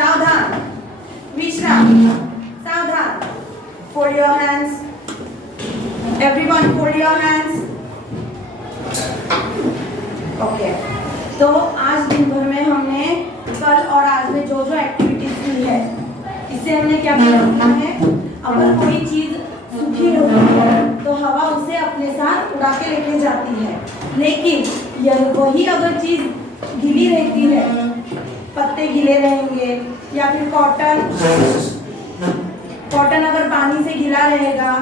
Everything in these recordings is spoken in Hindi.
सावधान, विश्राम, सावधान, fold your hands, everyone fold your hands, okay. तो आज दिन भर में हमने कल और आज में जो जो एक्टिविटीज की है, इससे हमने क्या किया है, अगर कोई चीज सूखी होती है तो हवा उसे अपने साथ उड़ा के लेके जाती है, लेकिन यह वही अगर चीज गीली रहती है, पत्ते गीले रहेंगे या फिर कॉटन अगर पानी से गीला रहेगा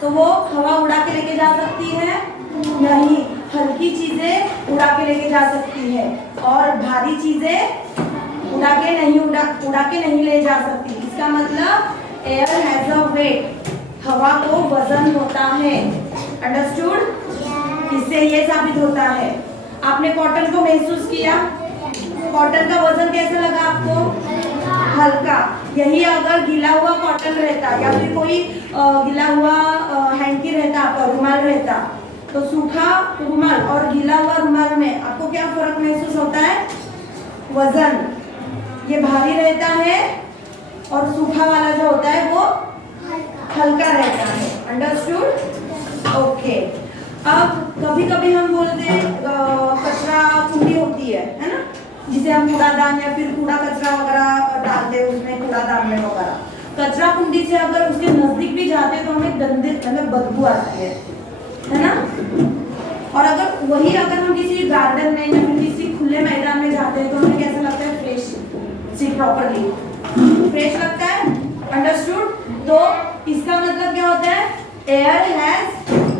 तो वो हवा उड़ा के लेके जा सकती है नहीं, हल्की चीजें उड़ा के लेके जा सकती है और भारी चीजें उड़ा के नहीं ले जा सकती। इसका मतलब एयर हैज अ वेट, हवा को वजन होता है। अंडरस्टूड? इससे ये साबित होता है, आपने कॉटन को महसूस किया, कॉटन का वजन कैसा लगा आपको? हल्का। यही अगर गीला हुआ कॉटन रहता या फिर कोई गीला हुआ हैंकी रहता, आपका रुमाल रहता, तो सूखा रुमाल और गीला हुआ रुमाल में आपको क्या फर्क महसूस होता है? वजन। ये भारी रहता है और सूखा वाला जो होता है वो हल्का रहता है। अंडरस्टूड? ओके। अब कभी कभी हम बोलते हैं कचरा कुंडी होती है ना, जिसे हम कूड़ादान या फिर कूड़ा कचरा वगैरह डालते हैं उसमें, कूड़ादान में वगैरह। कचरा कुंडी से अगर उसके नजदीक भी जाते हैं तो हमें गंदे मतलब बदबू आती है ना। और अगर हम किसी गार्डन में या फिर किसी खुले मैदान में जाते हैं तो हमें कैसा लगता है? फ्रेश, सी प्रॉपर्ली फ्रेश लगता है। अंडरस्टूड? तो इसका मतलब क्या होता है? एयर हैज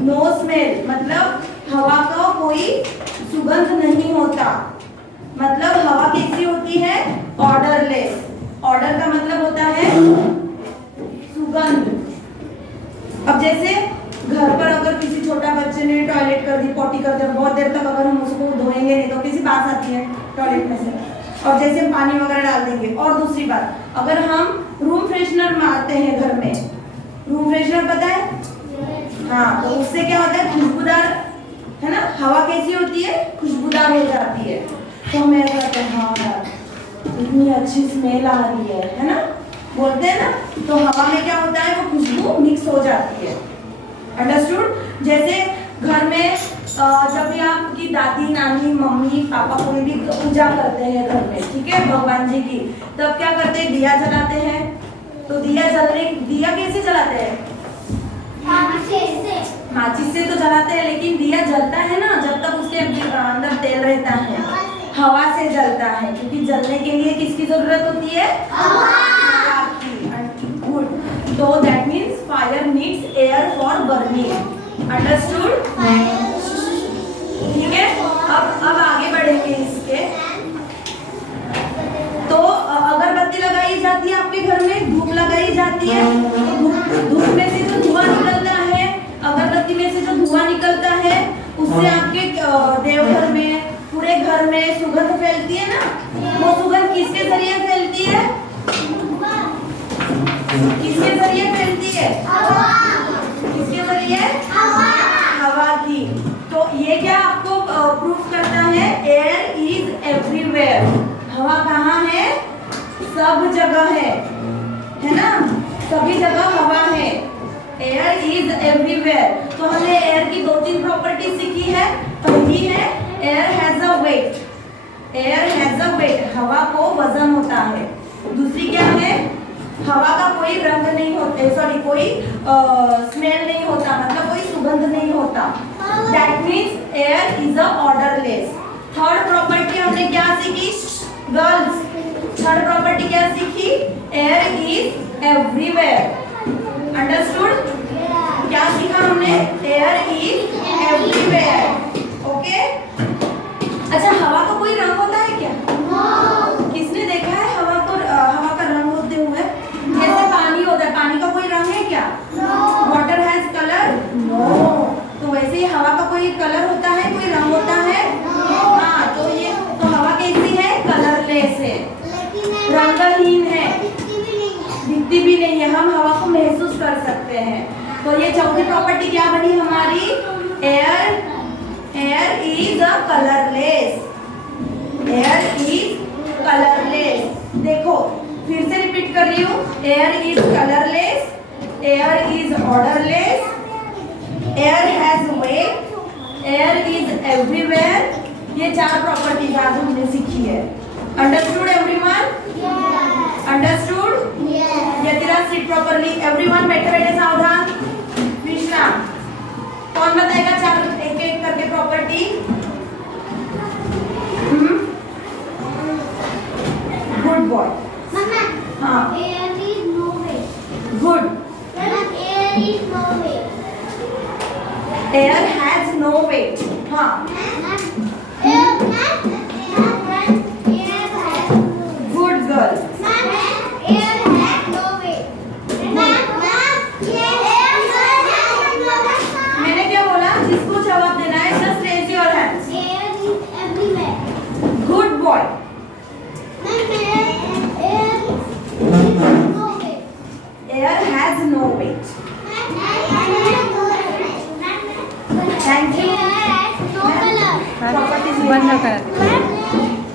नो स्मेल, मतलब हवा का कोई सुगंध नहीं होता। मतलब हवा कैसी होती है? ऑर्डरलेस। ऑर्डर का मतलब होता है सुगंध। अब जैसे घर पर अगर किसी छोटा बच्चे ने टॉयलेट कर दी, पॉटी कर दिया, बहुत देर तक अगर हम उसको धोएंगे नहीं तो किसी बात आती है टॉयलेट में से, और जैसे हम पानी वगैरह डाल देंगे। और दूसरी बात, अगर हम रूम फ्रेशनर मारते हैं घर में, रूम फ्रेशनर पता है? हाँ, तो उससे क्या होता है? खुशबूदार, है ना, हवा कैसी होती है? खुशबूदार हो जाती है। तो हमें ऐसा लगता है हाँ यार इतनी अच्छी स्मेल आ रही है ना, बोलते हैं ना। तो हवा में क्या होता है? वो खुशबू मिक्स हो जाती है। अंडरस्टूड? जैसे घर में जब भी आपकी दादी, नानी, मम्मी, पापा कोई भी पूजा करते हैं घर में, ठीक है, भगवान जी की, तब क्या करते हैं? दिया जलाते हैं। तो दिया कैसे जलाते हैं? माचिस से तो जलाते हैं, लेकिन दिया जलता है ना जब तक उसके अंदर तेल रहता है, हवा से जलता है, क्योंकि जलने के लिए किसकी जरूरत होती है? हवा की। गुड। तो that means fire needs air for burning. Understood? ठीक है। अब आगे बढ़ेंगे इसके। तो अगरबत्ती लगाई जाती है आपके घर में, धूप लगाई जाती है, धूप में से जो धुआं निकलता है, अगरबत्ती में से जो धुआं निकलता है, उससे आपके देवघर में, पूरे घर में सुगंध फैलती है ना। वो सुगंध किसके जरिए फैलती है? किसके जरिए फैलती है? किसके जरिए? हवा की। तो ये क्या आपको प्रूफ करता है? Air is everywhere. हवा कहाँ है? सब जगह है ना, सभी जगह हवा है। Air is everywhere. तो हमने एयर की 2-3 प्रॉपर्टी सीखी है। पहली है air has a weight. Air has a weight, हवा को वजन होता है। दूसरी क्या है? हवा का कोई रंग नहीं होता, सॉरी कोई स्मेल नहीं होता, मतलब कोई सुगंध नहीं होता। That means air is a odourless. Third property हमने क्या सीखी गर्ल्स? थर्ड प्रॉपर्टी क्या सीखी? Air is everywhere. अंडरस्टूड? क्या सीखा हमने? Air is everywhere. ओके। अच्छा, हवा का कोई रंग होता है क्या? किसने देखा है हवा का रंग होते हुए? जैसे पानी होता है, पानी का कोई रंग है क्या? Water has colour? नो। तो वैसे ही हवा का कोई कलर होता है, कोई रंग होता है? हाँ। तो हवा कैसी है? कलरलेस है, रंगहीन है, दिखती भी नहीं है, हम हवा को महसूस कर सकते हैं। तो ये चौथी प्रॉपर्टी क्या बनी हमारी? Air is a colourless. Air is colourless. देखो Air is orderless. Air has weight. Air is everywhere. ये 4 प्रॉपर्टीज आज हमने सीखी है. Understood everyone? Understood? यतिरा sit properly. Everyone बैठे सावधान. विश्राम. कौन बताएगा 4 एक-एक करके प्रॉपर्टी? Good boy. Mama. हाँ. Air is no weight. Good. Air is no weight. Air has no weight. हाँ. Good girl. मैंने क्या बोला? जिसको जवाब देना है just raise your hands. Good boy. Air has no weight. Thank you. No color. Properties बंद करा.